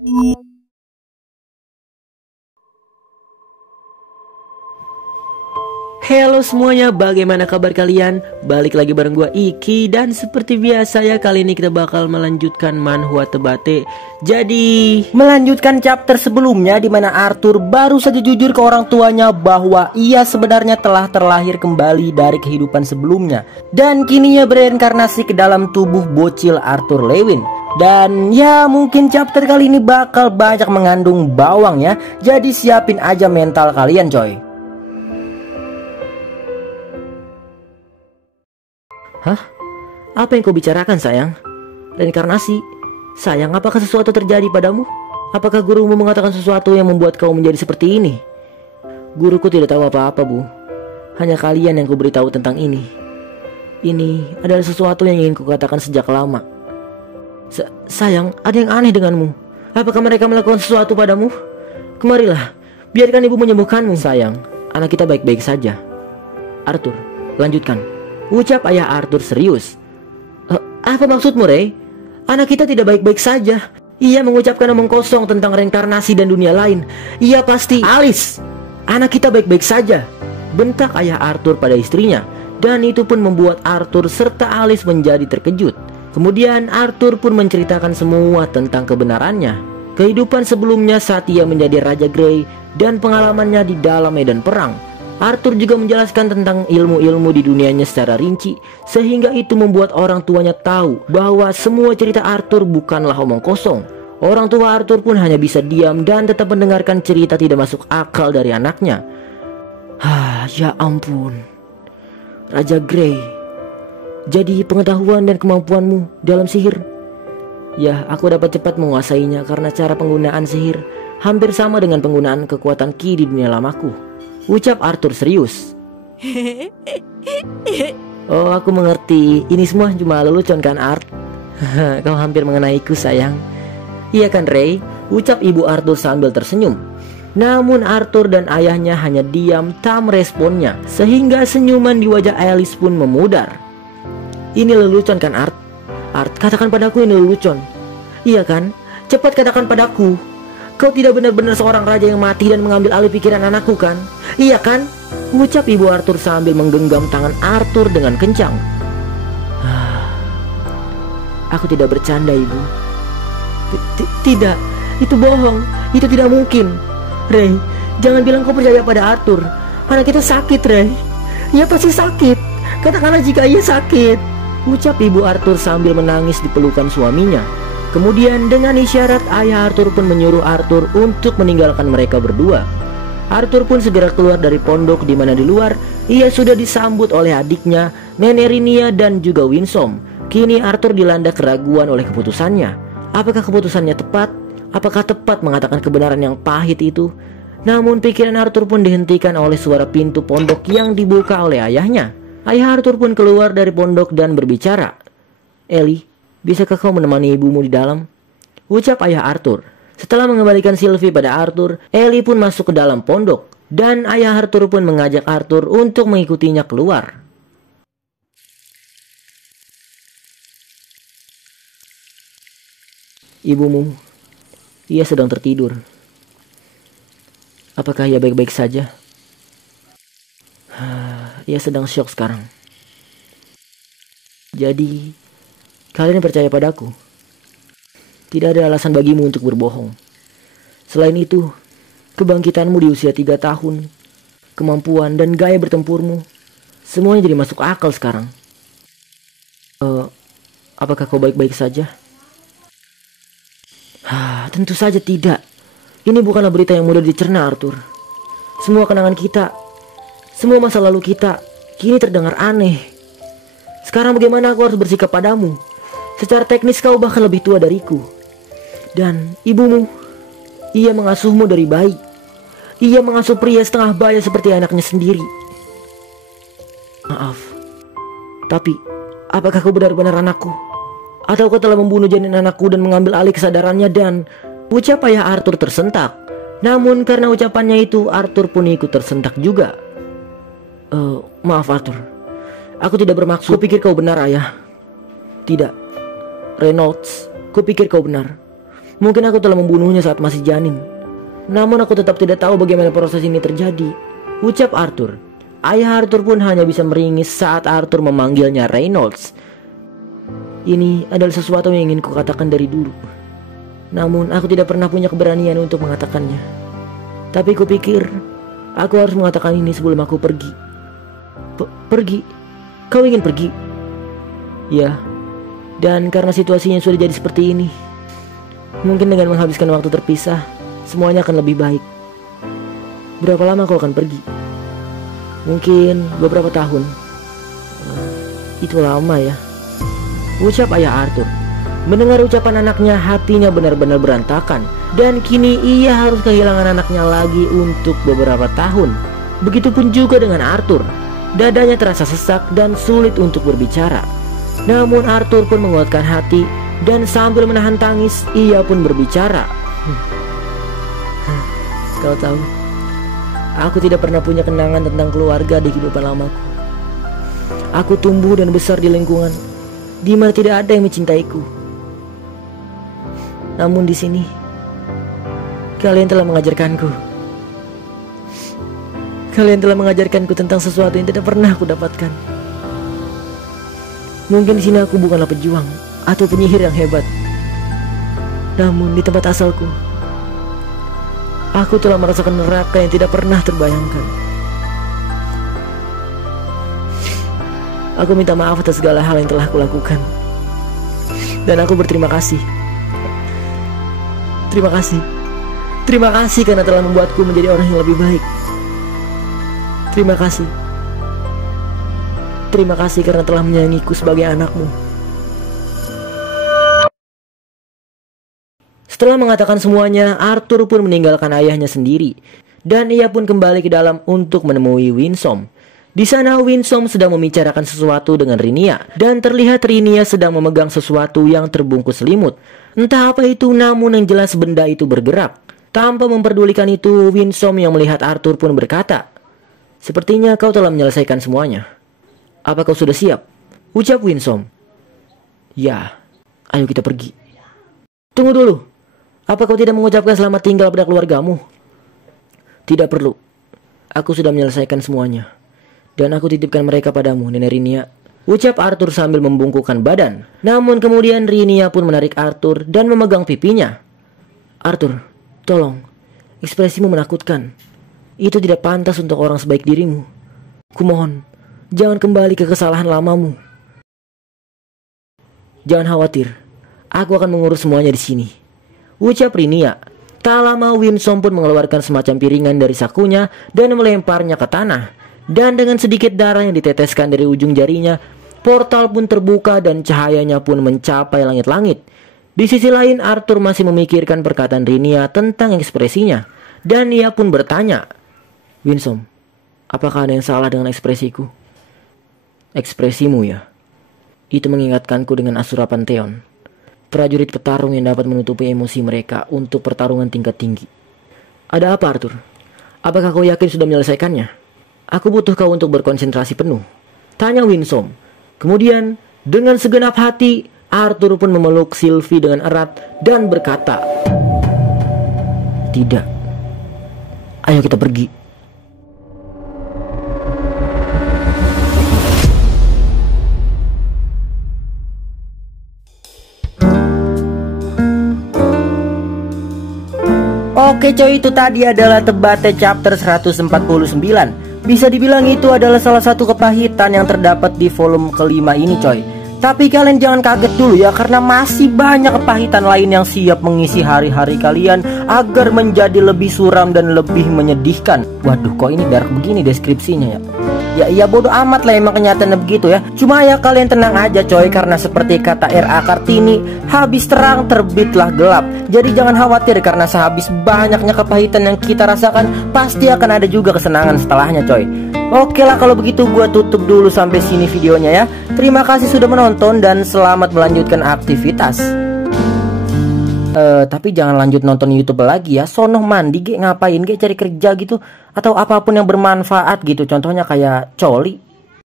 Halo semuanya, bagaimana kabar kalian? Balik lagi bareng gua Iki. Dan seperti biasa ya, kali ini kita bakal melanjutkan manhwa Tebate. Jadi melanjutkan chapter sebelumnya, dimana Arthur baru saja jujur ke orang tuanya bahwa ia sebenarnya telah terlahir kembali dari kehidupan sebelumnya, dan kini ia bereinkarnasi ke dalam tubuh bocil Arthur Lewin. Dan ya, mungkin chapter kali ini bakal banyak mengandung bawang ya. Jadi siapin aja mental kalian coy. Hah? Apa yang kau bicarakan sayang? Reinkarnasi? Sayang, apakah sesuatu terjadi padamu? Apakah gurumu mengatakan sesuatu yang membuat kau menjadi seperti ini? Guruku tidak tahu apa-apa, Bu. Hanya kalian yang kuberitahu tentang ini. Ini adalah sesuatu yang ingin kukatakan sejak lama. Sayang, ada yang aneh denganmu. Apakah mereka melakukan sesuatu padamu? Kemarilah, biarkan ibu menyembuhkanmu. Sayang, anak kita baik-baik saja. Arthur, lanjutkan, ucap ayah Arthur serius. Apa maksudmu, Ray? Anak kita tidak baik-baik saja. Ia mengucapkan omong kosong tentang reinkarnasi dan dunia lain. Ia pasti... Alice, anak kita baik-baik saja, bentak ayah Arthur pada istrinya. Dan itu pun membuat Arthur serta Alice menjadi terkejut. Kemudian Arthur pun menceritakan semua tentang kebenarannya, kehidupan sebelumnya saat ia menjadi Raja Grey, dan pengalamannya di dalam medan perang. Arthur juga menjelaskan tentang ilmu-ilmu di dunianya secara rinci, sehingga itu membuat orang tuanya tahu bahwa semua cerita Arthur bukanlah omong kosong. Orang tua Arthur pun hanya bisa diam dan tetap mendengarkan cerita tidak masuk akal dari anaknya. Ya ampun, Raja Grey. Jadi pengetahuan dan kemampuanmu dalam sihir? Ya, aku dapat cepat menguasainya karena cara penggunaan sihir hampir sama dengan penggunaan kekuatan ki di dunia lamaku, ucap Arthur serius. Oh, aku mengerti. Ini semua cuma lelucon kan, Art? Kau hampir mengenaiku, sayang. Iya kan, Ray? Ucap ibu Arthur sambil tersenyum. Namun Arthur dan ayahnya hanya diam tak meresponnya, sehingga senyuman di wajah Alice pun memudar. Ini lelucon kan, Art? Art, katakan padaku ini lelucon. Iya kan? Cepat katakan padaku. Kau tidak benar-benar seorang raja yang mati dan mengambil alih pikiran anakku kan? Iya kan? Ucap ibu Arthur sambil menggenggam tangan Arthur dengan kencang. Aku tidak bercanda, ibu. Tidak, itu bohong. Itu tidak mungkin. Ray, jangan bilang kau percaya pada Arthur. Anak kita sakit, Ray. Ia pasti sakit. Katakanlah jika ia sakit, ucap ibu Arthur sambil menangis di pelukan suaminya. Kemudian dengan isyarat ayah Arthur pun menyuruh Arthur untuk meninggalkan mereka berdua. Arthur pun segera keluar dari pondok, di mana di luar ia sudah disambut oleh adiknya, Nenek Rinia dan juga Winsome. Kini Arthur dilanda keraguan oleh keputusannya. Apakah keputusannya tepat? Apakah tepat mengatakan kebenaran yang pahit itu? Namun pikiran Arthur pun dihentikan oleh suara pintu pondok yang dibuka oleh ayahnya. Ayah Arthur pun keluar dari pondok dan berbicara. Ellie, bisakah kau menemani ibumu di dalam? Ucap ayah Arthur. Setelah mengembalikan Sylvie pada Arthur, Ellie pun masuk ke dalam pondok, dan ayah Arthur pun mengajak Arthur untuk mengikutinya keluar. Ibumu, ia sedang tertidur. Apakah ia baik-baik saja? Ia sedang syok sekarang. Jadi, kalian percaya padaku? Tidak ada alasan bagimu untuk berbohong. Selain itu, kebangkitanmu di usia 3 tahun, kemampuan dan gaya bertempurmu, semuanya jadi masuk akal sekarang. Apakah kau baik-baik saja? Tentu saja tidak. Ini bukanlah berita yang mudah dicerna, Arthur. Semua kenangan kita, semua masa lalu kita, kini terdengar aneh. Sekarang bagaimana aku harus bersikap padamu? Secara teknis kau bahkan lebih tua dariku. Dan ibumu, ia mengasuhmu dari bayi. Ia mengasuh pria setengah baya seperti anaknya sendiri. Maaf, tapi apakah kau benar-benar anakku? Atau kau telah membunuh janin anakku dan mengambil alih kesadarannya? Dan ucap ayah Arthur tersentak. Namun karena ucapannya itu, Arthur pun ikut tersentak juga. Maaf Arthur, aku tidak bermaksud. Kupikir kau benar, ayah. Tidak, Reynolds, kupikir kau benar. Mungkin aku telah membunuhnya saat masih janin. Namun aku tetap tidak tahu bagaimana proses ini terjadi, ucap Arthur. Ayah Arthur pun hanya bisa meringis saat Arthur memanggilnya Reynolds. Ini adalah sesuatu yang ingin kukatakan dari dulu. Namun aku tidak pernah punya keberanian untuk mengatakannya. Tapi kupikir aku harus mengatakan ini sebelum aku pergi. Pergi? Kau ingin pergi? Ya. Dan karena situasinya sudah jadi seperti ini, mungkin dengan menghabiskan waktu terpisah, semuanya akan lebih baik. Berapa lama kau akan pergi? Mungkin beberapa tahun. Itu lama ya, ucap ayah Arthur. Mendengar ucapan anaknya, hatinya benar-benar berantakan. Dan kini ia harus kehilangan anaknya lagi untuk beberapa tahun. Begitupun juga dengan Arthur. Dadanya terasa sesak dan sulit untuk berbicara. Namun Arthur pun menguatkan hati, dan sambil menahan tangis, ia pun berbicara. Kau tahu, aku tidak pernah punya kenangan tentang keluarga di kehidupan lamaku. Aku tumbuh dan besar di lingkungan di mana tidak ada yang mencintaiku. Namun di sini, kalian telah mengajarkanku. Kalian telah mengajarkanku tentang sesuatu yang tidak pernah aku dapatkan. Mungkin di sini aku bukanlah pejuang atau penyihir yang hebat. Namun di tempat asalku, aku telah merasakan neraka yang tidak pernah terbayangkan. Aku minta maaf atas segala hal yang telah aku lakukan. Dan aku berterima kasih. Terima kasih. Terima kasih karena telah membuatku menjadi orang yang lebih baik. Terima kasih. Terima kasih karena telah menyayangiku sebagai anakmu. Setelah mengatakan semuanya, Arthur pun meninggalkan ayahnya sendiri. Dan ia pun kembali ke dalam untuk menemui Winsome. Di sana Winsome sedang membicarakan sesuatu dengan Rinia. Dan terlihat Rinia sedang memegang sesuatu yang terbungkus selimut. Entah apa itu, namun yang jelas benda itu bergerak. Tanpa memperdulikan itu, Winsome yang melihat Arthur pun berkata, "Sepertinya kau telah menyelesaikan semuanya. Apa kau sudah siap?" ucap Winsome. "Ya, ayo kita pergi." "Tunggu dulu. Apa kau tidak mengucapkan selamat tinggal pada keluargamu?" "Tidak perlu. Aku sudah menyelesaikan semuanya. Dan aku titipkan mereka padamu, Nenek Rinia," ucap Arthur sambil membungkukkan badan. Namun kemudian Rinia pun menarik Arthur dan memegang pipinya. "Arthur, tolong. Ekspresimu menakutkan. Itu tidak pantas untuk orang sebaik dirimu. Kumohon, jangan kembali ke kesalahan lamamu." "Jangan khawatir. Aku akan mengurus semuanya di sini," ucap Rinia. Tak lama Winsome pun mengeluarkan semacam piringan dari sakunya dan melemparnya ke tanah. Dan dengan sedikit darah yang diteteskan dari ujung jarinya, portal pun terbuka dan cahayanya pun mencapai langit-langit. Di sisi lain, Arthur masih memikirkan perkataan Rinia tentang ekspresinya. Dan ia pun bertanya, "Winsome, apakah ada yang salah dengan ekspresiku?" "Ekspresimu ya? Itu mengingatkanku dengan Asura Pantheon, prajurit petarung yang dapat menutupi emosi mereka untuk pertarungan tingkat tinggi." "Ada apa, Arthur? Apakah kau yakin sudah menyelesaikannya? Aku butuh kau untuk berkonsentrasi penuh," tanya Winsome. Kemudian dengan segenap hati, Arthur pun memeluk Sylvie dengan erat dan berkata, "Tidak. Ayo kita pergi." Oke coy, itu tadi adalah Tebate chapter 149. Bisa dibilang itu adalah salah satu kepahitan yang terdapat di volume kelima ini coy. Tapi kalian jangan kaget dulu ya, karena masih banyak kepahitan lain yang siap mengisi hari-hari kalian agar menjadi lebih suram dan lebih menyedihkan. Waduh, kok ini dark begini deskripsinya ya. Ya bodoh amat lah, emang kenyataannya begitu ya. Cuma ya kalian tenang aja coy, karena seperti kata R.A. Kartini, habis terang terbitlah gelap. Jadi jangan khawatir, karena sehabis banyaknya kepahitan yang kita rasakan, pasti akan ada juga kesenangan setelahnya coy. Oke lah kalau begitu gue tutup dulu sampai sini videonya ya. Terima kasih sudah menonton dan selamat melanjutkan aktivitas. Tapi jangan lanjut nonton YouTube lagi ya. Sono mandi ge, ngapain ge, cari kerja gitu, atau apapun yang bermanfaat gitu. Contohnya kayak coli.